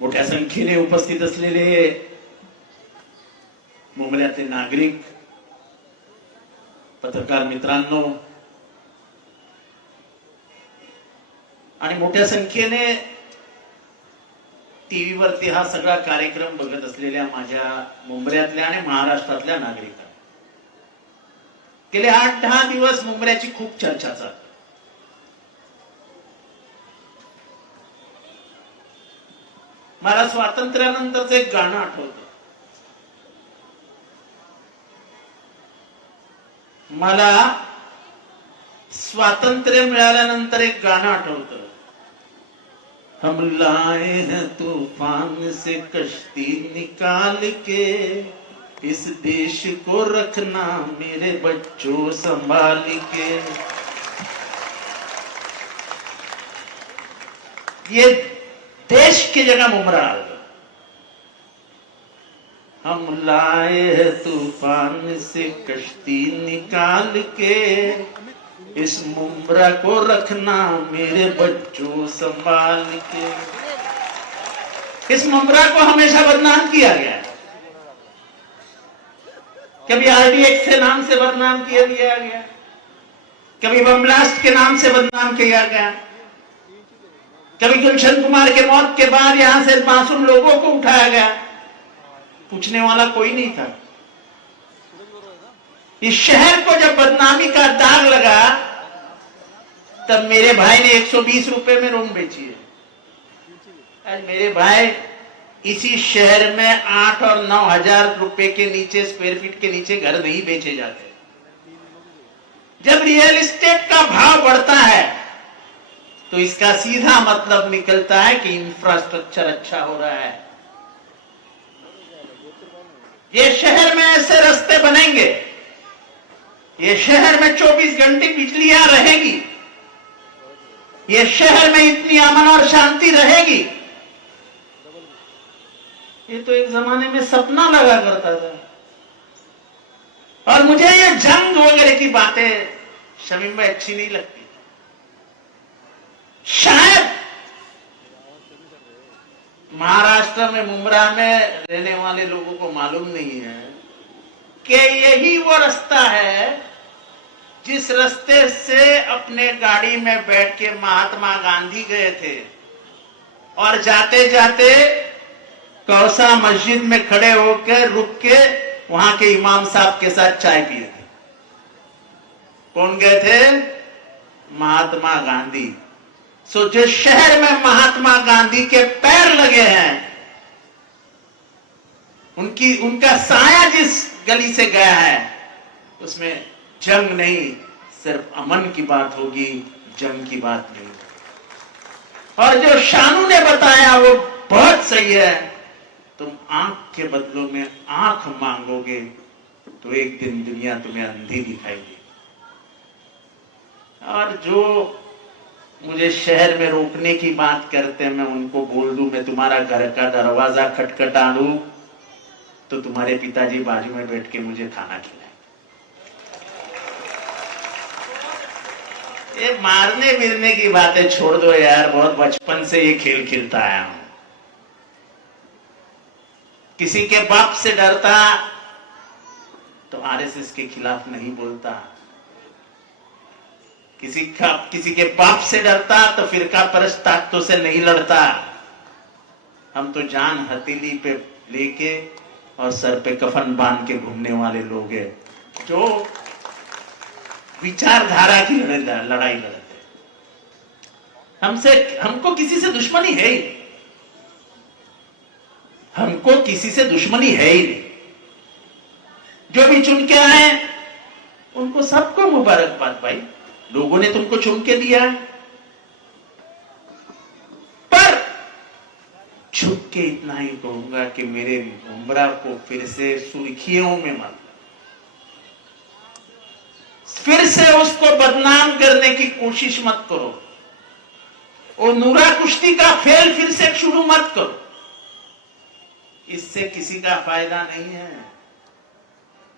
मोठ्या संख्येने उपस्थित असलेले मुंबईतले नागरिक, पत्रकार मित्रांनो आणि मोठ्या संख्येने टीव्हीवरती हा सगळा कार्यक्रम बघत असलेल्या माझ्या मुंबईतल्या आणि महाराष्ट्रातल्या नागरिकांना, गेले 8-10 दिवस मुंबईची खूप चर्चा चालली. मला स्वातंत्र्यानंतरच एक गाणं आठवतं. मला स्वातंत्र्य मिळाल्यानंतर एक गाणं आठवतं. हम लाए हैं तूफान से कश्ती निकाल के, इस देश को रखना मेरे बच्चों संभाल के. ये देश की जगह मुमरा आ गया. हम लाए हैं तूफान से कश्ती निकाल के, इस मुमरा को रखना मेरे बच्चों संभाल के. इस मुमरा को हमेशा बदनाम किया गया है. कभी आरडीएक्स के नाम से बदनाम किया गया, कभी बम ब्लास्ट के नाम से बदनाम किया गया, कभी गुलशन कुमार के मौत के बाद यहां से मासूम लोगों को उठाया गया. पूछने वाला कोई नहीं था. इस शहर को जब बदनामी का दाग लगा तब मेरे भाई ने 120 रुपए में रूम बेची है. आज मेरे भाई इसी शहर में 8 और 9 हजार रुपए के नीचे, स्क्वायर फीट के नीचे घर नहीं बेचे जाते. जब रियल एस्टेट का भाव बढ़ता है तो इसका सीधा मतलब निकलता है कि इंफ्रास्ट्रक्चर अच्छा हो रहा है. ये शहर में ऐसे रास्ते बनेंगे, ये शहर में 24 घंटे बिजलियां रहेगी, ये शहर में इतनी अमन और शांति रहेगी. ये तो एक जमाने में सपना लगा करता था. और मुझे ये जंग वगैरह की बातें शमीम भाई अच्छी नहीं लगती. शायद महाराष्ट्र में मुंब्रा में रहने वाले लोगों को मालूम नहीं है कि यही वो रास्ता है जिस रास्ते से अपने गाड़ी में बैठ के महात्मा गांधी गए थे और जाते जाते कौसा मस्जिद में खड़े होकर रुक के वहां के इमाम साहब के साथ चाय पिए थे. कौन गए थे? महात्मा गांधी. सो जो शहर में महात्मा गांधी के पैर लगे हैं, उनका साया जिस गली से गया है, उसमें जंग नहीं, सिर्फ अमन की बात होगी, जंग की बात नहीं. और जो शानू ने बताया वो बहुत सही है. तुम आंख के बदलों में आंख मांगोगे तो एक दिन दुनिया तुम्हें अंधी दिखाई देगी. और जो मुझे शहर में रोकने की बात करते हैं, मैं उनको बोल दूं मैं तुम्हारा घर का दरवाजा खटखटा दूं तो तुम्हारे पिताजी बाजू में बैठ के मुझे खाना खिलाए. ये मारने मिलने की बातें छोड़ दो यार. बहुत बचपन से ये खेल खेलता आया हूं. किसी के बाप से डरता तो आरएसएस के खिलाफ नहीं बोलता. किसी के बाप से डरता तो फिरका परस्त ताकतों से नहीं लड़ता. हम तो जान हथेली पे लेके और सर पे कफन बांध के घूमने वाले लोग हैं जो विचारधारा की लड़ाई लड़ते. हमको किसी से दुश्मनी है ही, हमको किसी से दुश्मनी है ही नहीं. जो भी चुन के आए उनको सबको मुबारकबाद भाई. लोगों ने तुमको चुन के दिया है, पर झुक के इतना ही कहूंगा कि मेरे मुंब्रा को फिर से सुर्खियों में मत, फिर से उसको बदनाम करने की कोशिश मत करो. और नूरा कुश्ती का खेल फिर से शुरू मत करो. इससे किसी का फायदा नहीं है.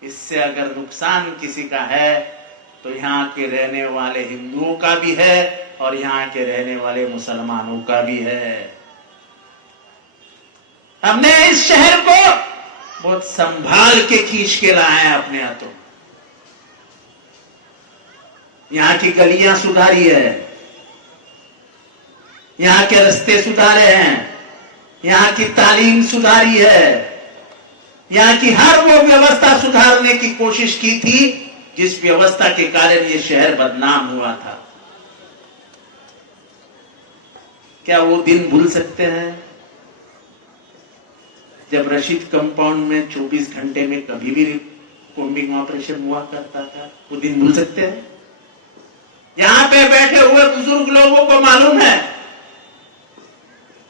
इससे अगर नुकसान किसी का है तो यहाँ के रहने वाले हिंदुओं का भी है और यहाँ के रहने वाले मुसलमानों का भी है. हमने इस शहर को बहुत संभाल के खींच के लाए हैं अपने हाथों। यहां की गलियां सुधारी है, यहां के रास्ते सुधारे हैं, यहां की तालीम सुधारी है, यहां की हर वो व्यवस्था सुधारने की कोशिश की थी जिस व्यवस्था के कारण ये शहर बदनाम हुआ था। क्या वो दिन भूल सकते हैं जब रशीद कंपाउंड में 24 घंटे में कभी भी कॉम्बिंग ऑपरेशन हुआ करता था? वो दिन भूल सकते हैं? यहां पे बैठे हुए बुजुर्ग लोगों को मालूम है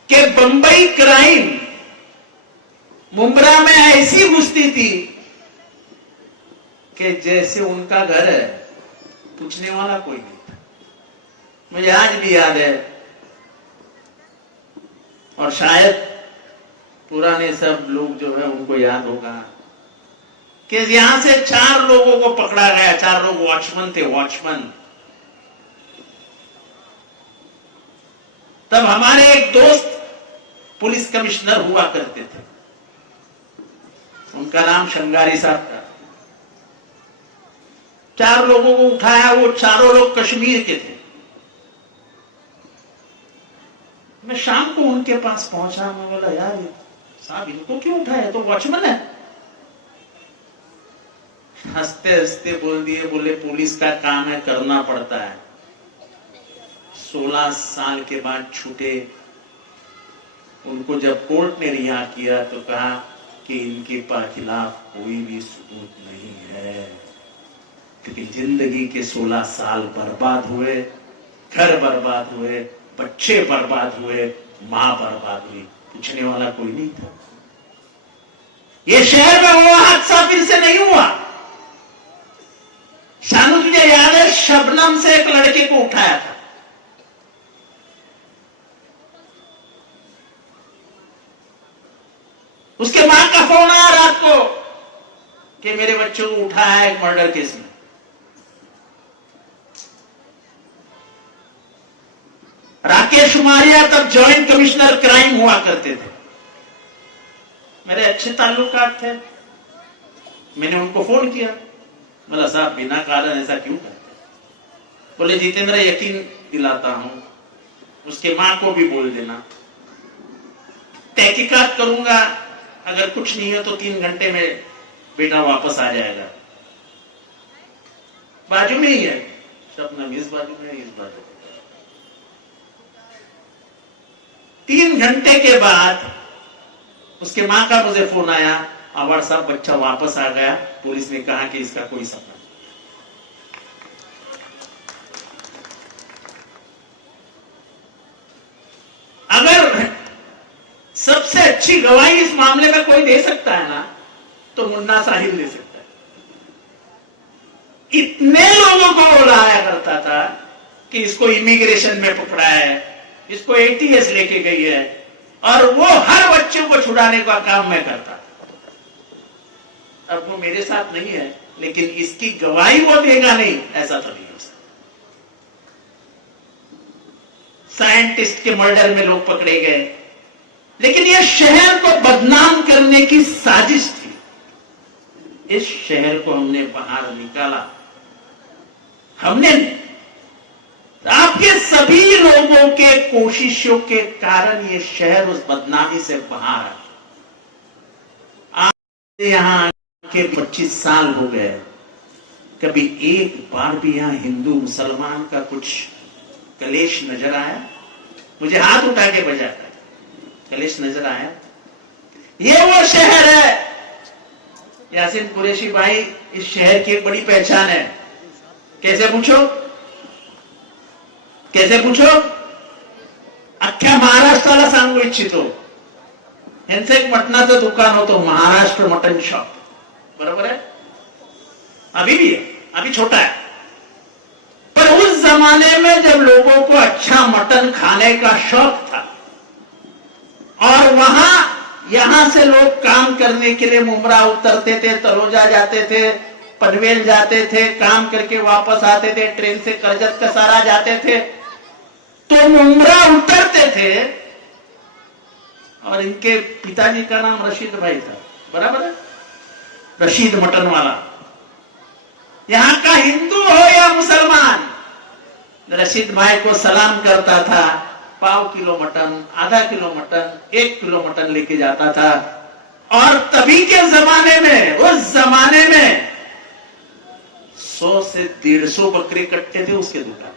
कि बंबई क्राइम मुंब्रा में ऐसी घुसती थी कि जैसे उनका घर है, पूछने वाला कोई नहीं था। मुझे आज भी याद है, और शायद पुराने सब लोग जो है उनको याद होगा कि यहां से 4 लोगों को पकड़ा गया। 4 लोग वॉचमैन थे, वॉचमैन। तब हमारे एक दोस्त पुलिस कमिश्नर हुआ करते थे, उनका नाम शंगारी साहब था। 4 लोगों को उठाया, वो चारों लोग कश्मीर के थे। मैं शाम को उनके पास पहुंचा, मैं बोला यार साहब इनको क्यों उठाया, तो वॉचमैन है। हंसते हंसते बोल दिए, बोले पुलिस का काम है, करना पड़ता है। 16 साल के बाद छूटे। उनको जब कोर्ट ने रिहा किया तो कहा कि इनके खिलाफ कोई भी सबूत नहीं है, क्योंकि जिंदगी के 16 साल बर्बाद हुए, घर बर्बाद हुए, बच्चे बर्बाद हुए, मां बर्बाद हुई, पूछने वाला कोई नहीं था। ये शहर में वो हादसा फिर से नहीं हुआ। शानू तुझे याद है, शबनम से एक लड़के को उठाया था। उसके मां का फोन आया रात को कि मेरे बच्चों को उठाया है एक मर्डर केस में। राकेश उमारिया तब जॉइंट कमिश्नर क्राइम हुआ करते थे, मेरे अच्छे ताल्लुकात थे। मैंने उनको फोन किया, बोला साहब बिना कारण ऐसा क्यों करते? बोले जितेंद्र यकीन दिलाता हूं, उसके मां को भी बोल देना, तहकीकात करूंगा, अगर कुछ नहीं है तो 3 घंटे में बेटा वापस आ जाएगा। बाजू में ही है शबनम, इस बाजू में, इस बाजू। 3 घंटे के बाद उसके मां का मुझे फोन आया, आवाज साहब बच्चा वापस आ गया, पुलिस ने कहा कि इसका कोई सपना। अगर सबसे अच्छी गवाही इस मामले में कोई दे सकता है ना, तो मुन्ना साहिल दे सकता है। इतने लोगों को वो लाया करता था कि इसको इमिग्रेशन में पकड़ा है, इसको ATS लेके गई है, और वो हर बच्चे को छुड़ाने का काम मैं करता। अब वो मेरे साथ नहीं है, लेकिन इसकी गवाही वो देगा नहीं, ऐसा तो नहीं हो सकता। साइंटिस्ट के मर्डर में लोग पकड़े गए, लेकिन यह शहर को बदनाम करने की साजिश थी। इस शहर को हमने बाहर निकाला, हमने आपके सभी लोगों के कोशिशों के कारण ये शहर उस बदनामी से बाहर आ। आप यहां के 25 साल हो गए, कभी एक बार भी यहां हिंदू मुसलमान का कुछ कलेश नजर आया? मुझे हाथ उठा के बजाता, कलेश नजर आया? ये वो शहर है यासीन कुरैशी भाई, इस शहर की एक बड़ी पहचान है। कैसे पूछो, कैसे पूछो? अख्ख्या महाराष्ट्राला सांगू इच्छितो, यांचं एक मटणाचं दुकान होतं, महाराष्ट्र मटन शॉप, बरोबर है? अभी भी है, अभी छोटा है, पर उस जमाने में जब लोगों को अच्छा मटन खाने का शौक था, और वहां यहां से लोग काम करने के लिए मुंब्रा उतरते थे, तलोजा जाते थे, पनवेल जाते थे, काम करके वापस आते थे, ट्रेन से कर्जत कसारा जाते थे, तो मुंब्रा उतरते थे और इनके पिताजी का नाम रशीद भाई था, बराबर है, रशीद मटन वाला। यहां का हिंदू हो या मुसलमान, रशीद भाई को सलाम करता था, पाव किलो मटन, आधा किलो मटन, 1 किलो मटन लेके जाता था। और तभी के जमाने में, उस जमाने में 100 से 150 बकरे कट्टे थे उसके दुकान।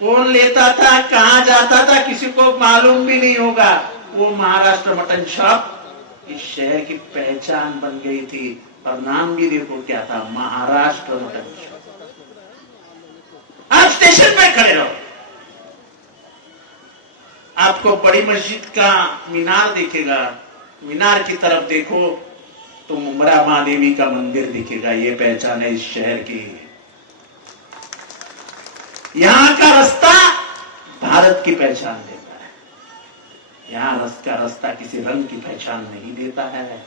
कौन लेता था, कहां जाता था, किसी को मालूम भी नहीं होगा। वो महाराष्ट्र मटन शॉप इस शहर की पहचान बन गई थी। और नाम भी देखो क्या था, महाराष्ट्र मटन शॉप। आप स्टेशन पे खड़े रहो, आपको बड़ी मस्जिद का मीनार दिखेगा, मीनार की तरफ देखो तो मुमरा महादेवी का मंदिर दिखेगा। ये पहचान है इस शहर की। यहां का रास्ता भारत की पहचान देता है। यहां का रास्ता किसी रंग की पहचान नहीं देता है।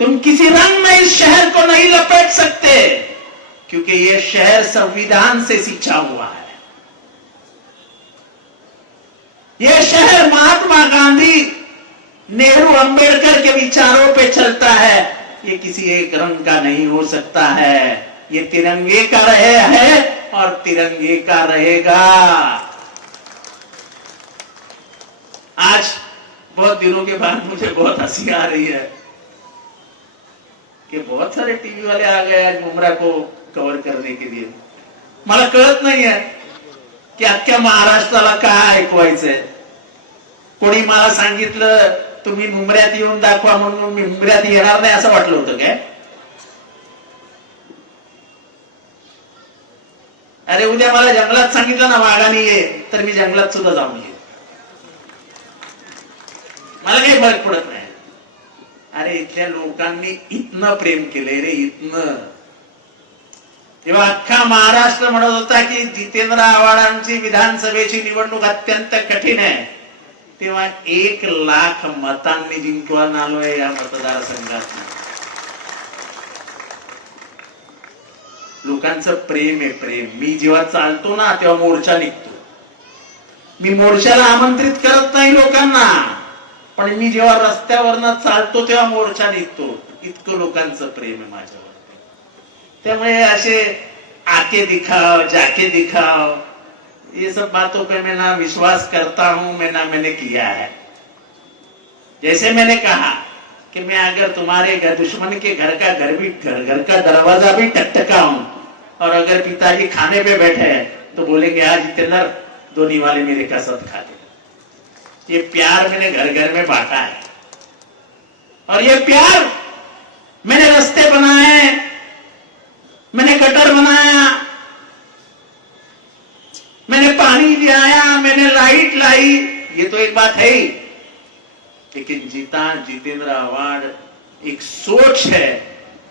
तुम किसी रंग में इस शहर को नहीं लपेट सकते, क्योंकि यह शहर संविधान से सींचा हुआ है। यह शहर महात्मा गांधी, नेहरू, अंबेडकर के विचारों पे चलता है। ये किसी एक रंग का नहीं हो सकता है। ये तिरंगे का रहे है और तिरंगे का रहेगा। आज बहुत दिनों के बाद मुझे बहुत हंसी आ रही है कि बहुत सारे टीवी वाले आ गए आज मुमरा को कव्हर करने के लिए। मला कळत नाहीये की अख्ख्या महाराष्ट्राला काय ऐकवायचंय। कोणी मला सांगितलं तुम्ही मुंबऱ्यात येऊन दाखवा म्हणून मी मुंबऱ्यात येणार नाही असं वाटलं होतं काय? अरे उद्या मला जंगलात सांगितलं ना वाघाने ये, तर मी जंगलात सुद्धा जाऊन येईल, मला काही फरक पडत नाही। अरे इथल्या लोकांनी इतनं प्रेम केलंय रे, इतनं। तेव्हा अख्खा महाराष्ट्र म्हणत होता की जितेंद्र आव्हाडांची विधानसभेची निवडणूक अत्यंत कठीण आहे, तेव्हा 1 लाख मतांनी जिंकून आलोय या मतदारसंघात। लोकांचं प्रेम आहे, प्रेम। मी जेव्हा चालतो ना तेव्हा मोर्चा निघतो। मी मोर्चाला आमंत्रित करत नाही लोकांना, पण मी जेव्हा रस्त्यावरनं चालतो तेव्हा मोर्चा निघतो। इतकं लोकांचं प्रेम आहे माझ्यावर। त्यामुळे असे आके दिखाओ, जाके दिखाओ, ये सब बातों पे मैं ना विश्वास करता हूं, मैं ना मैंने किया है। जैसे मैंने कहा कि मैं अगर तुम्हारे घर दुश्मन के घर का दरवाजा भी टकटकाऊं और अगर पिताजी खाने पे बैठे हैं तो बोलेंगे आज जितेंद्र धोनी वाले मेरे कसरत खा ले। ये प्यार मैंने घर घर में बांटा है, और ये प्यार मैंने रास्ते बनाए, मैंने गटर बनाया, मैंने पानी दिलाया, मैंने लाइट लाई। ये तो एक बात है ही, लेकिन जितेंद्र आव्हाड एक सोच है,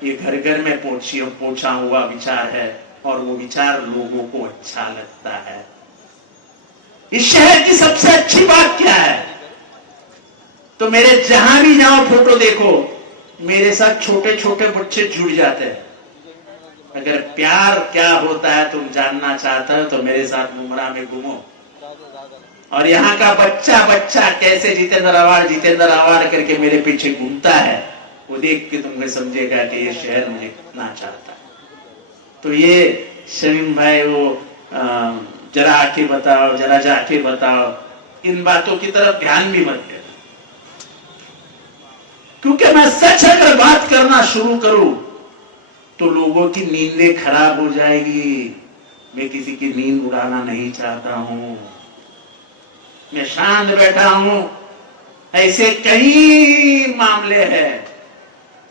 ये घर घर में पहुंचा हुआ विचार है, और वो विचार लोगों को अच्छा लगता है। इस शहर की सबसे अच्छी बात क्या है, तो मेरे जहां भी जाओ फोटो देखो, मेरे साथ छोटे छोटे बच्चे जुड़ जाते हैं। अगर प्यार क्या होता है तुम जानना चाहते हो तो मेरे साथ मुमरा में घूमो, और यहाँ का बच्चा बच्चा कैसे जितेंद्र आव्हाड करके मेरे पीछे घूमता है, वो देख के तुम्हें समझेगा कि ये शहर मुझे कितना चाहता है। तो ये शमीम भाई वो जरा आके बताओ, जरा जाके बताओ, इन बातों की तरफ ध्यान भी मत देना, क्योंकि मैं सच अगर बात करना शुरू करूं तो लोगों की नींदें खराब हो जाएगी। मैं किसी की नींद उड़ाना नहीं चाहता हूं, मैं शांत बैठा हूं। ऐसे कई मामले हैं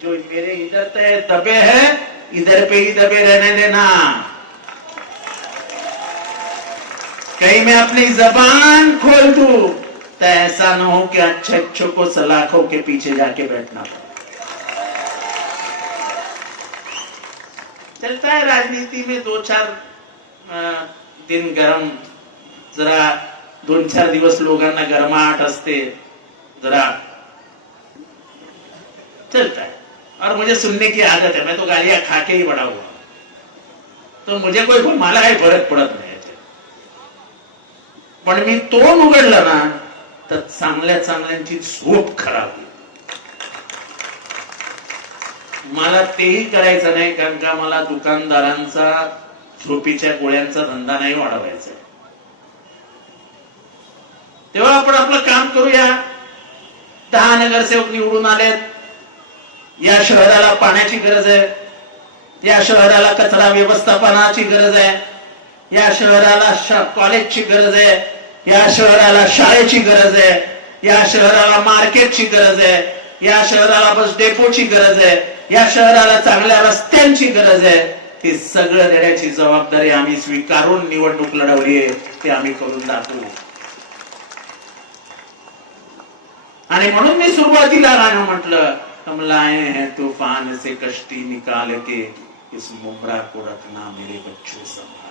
जो मेरे इधर तय दबे हैं, इधर पे ही दबे रहने देना। कहीं मैं अपनी जबान खोल दूं तो ऐसा ना हो कि अच्छे को सलाखों के पीछे जाके बैठना पड़े। चलता है राजनीति में 2-4 दिन गरम, जरा 2-4 दिवस लोगांना गरमाहट असते, जरा चलता है। और मुझे सुनने की आदत है, मैं तो गालियां खा के ही बड़ा हुआ, तो मुझे कोई मला काही फरक पडत नाही। पण मी तोंड उघडलं ना तर चांगल्या चांगल्यांची झोप खराब होईल. मला तेही करायचं नाही, कारण का मला दुकानदारांचा झोपीच्या गोळ्यांचा धंदा नाही वाढवायचा. तेव्हा आपण आपलं काम करूया. 10 नगरसेवक निवडून आलेत. या शहराला पाण्याची गरज आहे, या शहराला कचरा व्यवस्थापनाची गरज आहे, या शहराला कॉलेजची गरज आहे, या शहराला शाळेची गरज आहे, या शहराला मार्केटची गरज आहे, या शहराला बस डेपोची गरज आहे, या शहराला चांगल्या रस्त्यांची गरज आहे. ते सगळं देण्याची जबाबदारी आम्ही स्वीकारून निवडणूक लढवली आहे, ते आम्ही करून दाखवू. आणि म्हणून मी सुरुवातीला गाणं म्हटलं, हम लाए हैं तूफान से कश्ती निकाल के इस मुमरा को रखना मेरे बच्चों संभाल.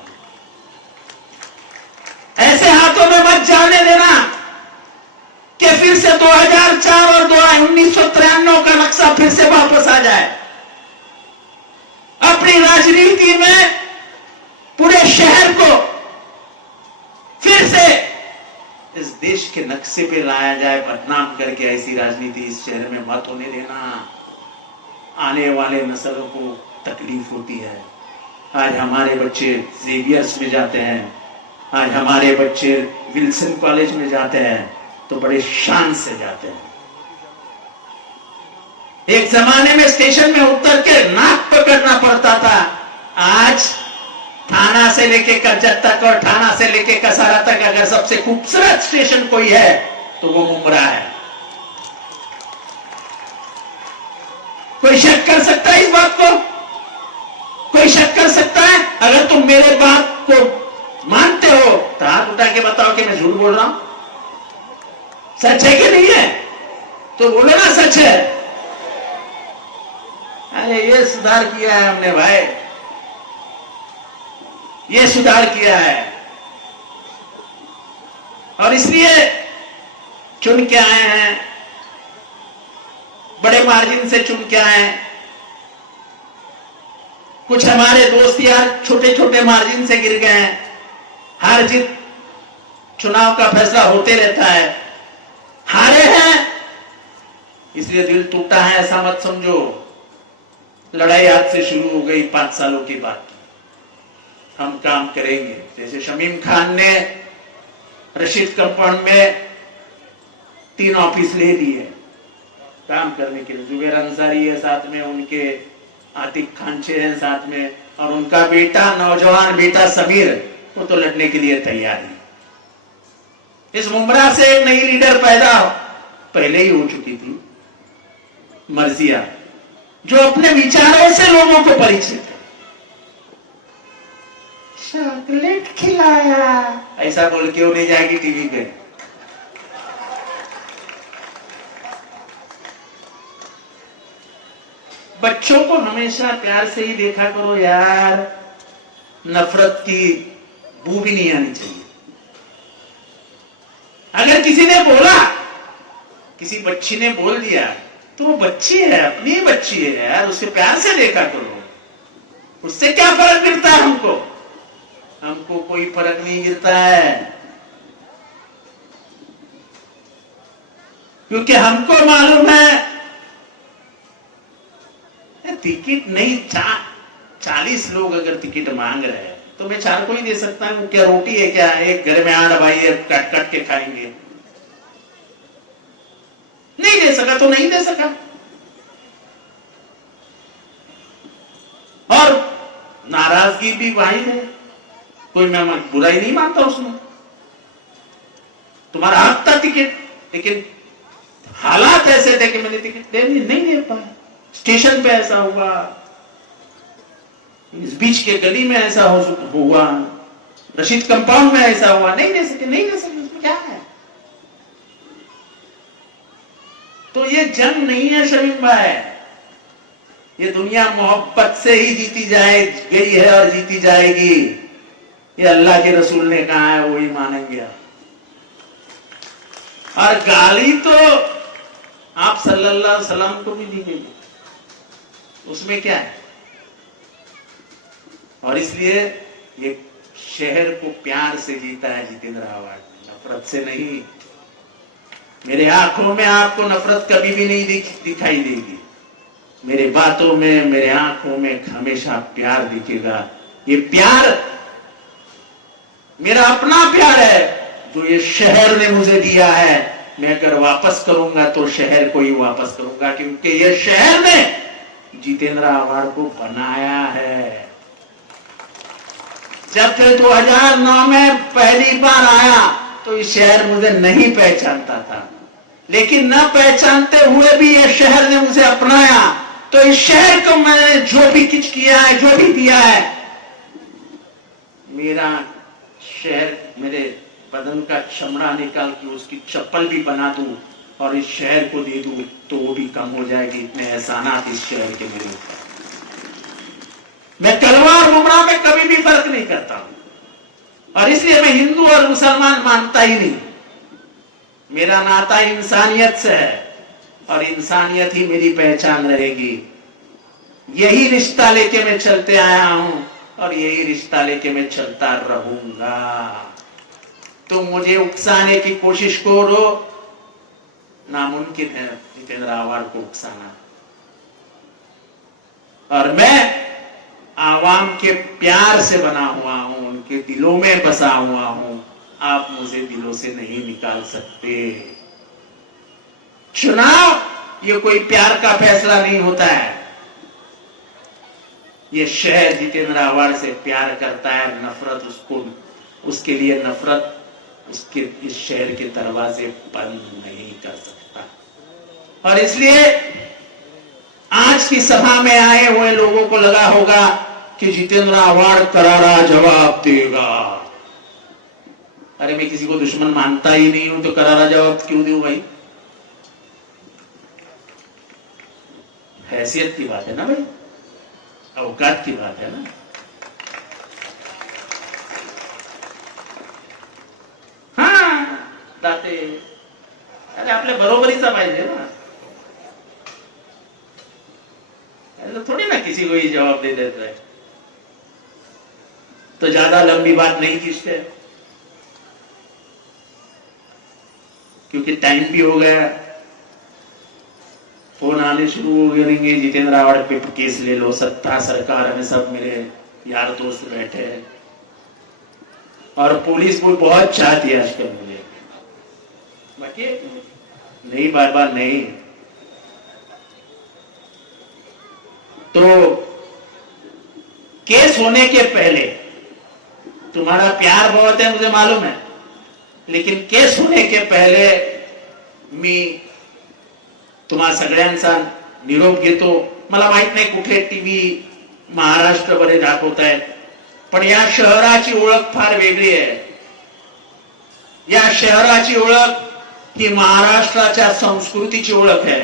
ऐसे हाथों में मत जाने देना कि फिर से 2004 और 1993 का नक्शा फिर से वापस आ जाए. अपनी राजनीति में पूरे शहर को फिर से इस देश के नक्शे पे लाया जाए, बदनाम करके. ऐसी राजनीति इस शहर में मत होने देना. आने वाले नस्लों को तकलीफ होती है. आज हमारे बच्चे जेवियर्स में जाते हैं, आज हमारे बच्चे विल्सन कॉलेज में जाते हैं तो बड़े शान से जाते हैं. एक जमाने में स्टेशन में उतर के नाक पकड़ना पड़ता था. आज थाना से लेके कर्जत तक और थाना से लेके कसारा तक अगर सबसे खूबसूरत स्टेशन कोई है तो वो मुमरा है. कोई शक कर सकता है इस बात को? कोई शक कर सकता है? अगर तुम मेरे बात को मानते हो तो हाथ उठा के बताओ कि मैं झूठ बोल रहा हूं. सच है कि नहीं है? तो बोलो ना सच है. अरे ये सुधार किया है हमने भाई, ये सुधार किया है. और इसलिए चुन के आए हैं, बड़े मार्जिन से चुन के आए हैं. कुछ हमारे दोस्त यार छोटे छोटे मार्जिन से गिर गए हैं. हार जीत चुनाव का फैसला होते रहता है. हारे हैं इसलिए दिल टूटा है ऐसा मत समझो. लड़ाई आज से शुरू हो गई 5 सालों की बात. हम काम करेंगे. जैसे शमीम खान ने रशीद कंपाउंड में 3 ऑफिस ले लिए काम करने के लिए. जुबेर अंसारी है साथ में, उनके आतिक खानचे हैं साथ में, और उनका बेटा नौजवान बेटा समीर वो तो लड़ने के लिए तैयार है. इस मुमरा से एक नई लीडर पैदा पहले ही हो चुकी थी, मर्जिया, जो अपने विचारों से लोगों को परिचित है. चॉकलेट खिलाया ऐसा बोल के वो नहीं जाएगी टीवी पे. बच्चों को हमेशा प्यार से ही देखा करो यार. नफरत की बू भी नहीं आनी चाहिए. अगर किसी ने बोला, किसी बच्ची ने बोल दिया तो वो बच्ची है, अपनी बच्ची है यार, उसके प्यार से देखा करो. उससे क्या फर्क गिरता है हमको? हमको कोई फर्क नहीं गिरता है, क्योंकि हमको मालूम है टिकट नहीं. 40 लोग अगर टिकट मांग रहे हैं तो मैं 4 को ही दे सकता हूं. क्या रोटी है क्या? एक घर में 8 भाई है, कट कट के खाएंगे. नहीं दे सका तो नहीं दे सका. और नाराजगी भी वाहिद है, कोई मैं बुराई नहीं मानता उसमें. तुम्हारा हक था टिकट, लेकिन हालात ऐसे थे कि मैंने टिकट नहीं दे पाया. स्टेशन पे ऐसा हुआ, इस बीच के गली में ऐसा हुआ, रशीद कंपाउंड में ऐसा हुआ. नहीं दे सके, नहीं दे सके, उसमें क्या है? तो ये जंग नहीं है शमीम भाई. ये दुनिया मोहब्बत से ही जीती गई है और जीती जाएगी. ये अल्लाह के रसूल ने कहा है, वही मानेंगे. और गाली तो आप सल्लल्लाहु अलैहि वसल्लम को भी दी गई, उसमें क्या है? और इसलिए ये शहर को प्यार से जीता है जितेंद्र आवाज ने, नफरत से नहीं। मेरे आंखों में आपको नफरत कभी भी नहीं दिखाई देगी। मेरे बातों में, मेरे आंखों में हमेशा प्यार दिखेगा। ये प्यार मेरा अपना प्यार है जो ये शहर ने मुझे दिया है। मैं अगर वापस करूंगा तो शहर को ही वापस करूंगा, क्योंकि ये शहर ने जितेंद्र आव्हाड को बनाया है। जब से 2009 में पहली बार आया तो ये शहर मुझे नहीं पहचानता था, लेकिन न पहचानते हुए भी ये शहर ने मुझे अपनाया। तो इस शहर को मैंने जो भी कुछ किया है, जो भी दिया है, मेरा शहर मेरे बदन का चमड़ा निकाल के उसकी चप्पल भी बना दूं और इस शहर को दे दूं तो वो भी कम हो जाएगी। इतने एहसानात इस शहर के मेरे ऊपर। मैं कलवा और मुमरा में कभी भी फर्क नहीं करता हूं, और इसलिए मैं हिंदू और मुसलमान मानता ही नहीं। मेरा नाता इंसानियत से है और इंसानियत ही मेरी पहचान रहेगी। यही रिश्ता लेके मैं चलते आया हूं और यही रिश्ता लेके मैं चलता रहूंगा। तो मुझे उकसाने की कोशिश करो, नामुमकिन है जितेंद्र आव्हाड को उकसाना। और मैं आवाम के प्यार से बना हुआ हूं, उनके दिलों में बसा हुआ हूं। आप मुझे दिलों से नहीं निकाल सकते। चुनाव ये कोई प्यार का फैसला नहीं होता है। ये शहर जितेंद्र आव्हाड से प्यार करता है, नफरत उसके लिए नफरत उसके इस शहर के दरवाजे बंद नहीं कर सकता। और इसलिए आज की सभा में आए हुए लोगों को लगा होगा कि जितेंद्र आव्हाड करारा जवाब देगा। अरे मैं किसी को दुश्मन मानता ही नहीं हूं तो करारा जवाब क्यों दूं भाई? हैसियत की बात है ना भाई, औकात की बात है ना। हाँ दाते, अरे आपल्या बरोबरीचा पाहिजे ना, ऐसा थोड़ी ना किसी को ही जवाब दे देता है। तो ज्यादा लंबी बात नहीं खींचते क्योंकि टाइम भी हो गया। फोन आने शुरू हो गए, जितेंद्र आव्हाड पे केस ले लो, सत्ता सरकार में सब मेरे यार दोस्त बैठे हैं और पुलिस को बहुत चाहती है आजकल मुझे। बाकी नहीं, बार बार नहीं। तो केस होने के पहले तुम्हारा प्यार बहुत है मुझे मालूम है, लेकिन केस होने के पहले मी तुम्हा सगळ्यांचा निरोप घेतो। मला माहित नाही कुठे टीव्ही महाराष्ट्रभर दाखवतायत, पण या शहराची ओळख फार वेगळी आहे। या शहराची ओळख ही महाराष्ट्राच्या संस्कृतीची ओळख आहे।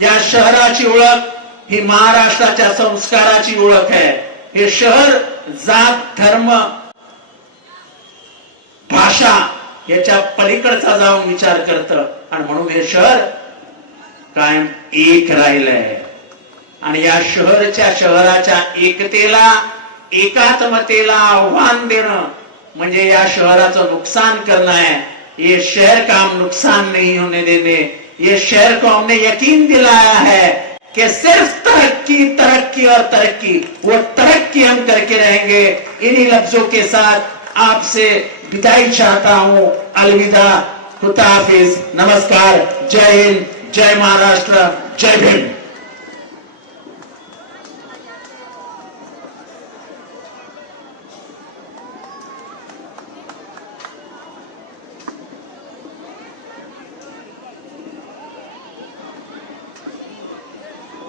या शहराची ओळख ही महाराष्ट्राच्या संस्काराची ओळख आहे। हे शहर जात, धर्म, भाषा याच्या पलीकडचा जाऊन विचार करतं आणि म्हणून हे शहर कायम एक राहिलंय। आणि या शहराच्या एकतेला, एकात्मतेला आव्हान देणं म्हणजे या शहराचं नुकसान करणं है। ये शहर का हम नुकसान नहीं होने देने। ये शहर को हमने यकीन दिलाया है कि सिर्फ तरक्की, तरक्की और तरक्की, वो तरक्की हम करके रहेंगे। इन्हीं लफ्जों के साथ आपसे विदाई चाहता हूं। अलविदा, खुदा हाफिज, नमस्कार, जय हिंद, जय महाराष्ट्र, जय भीम।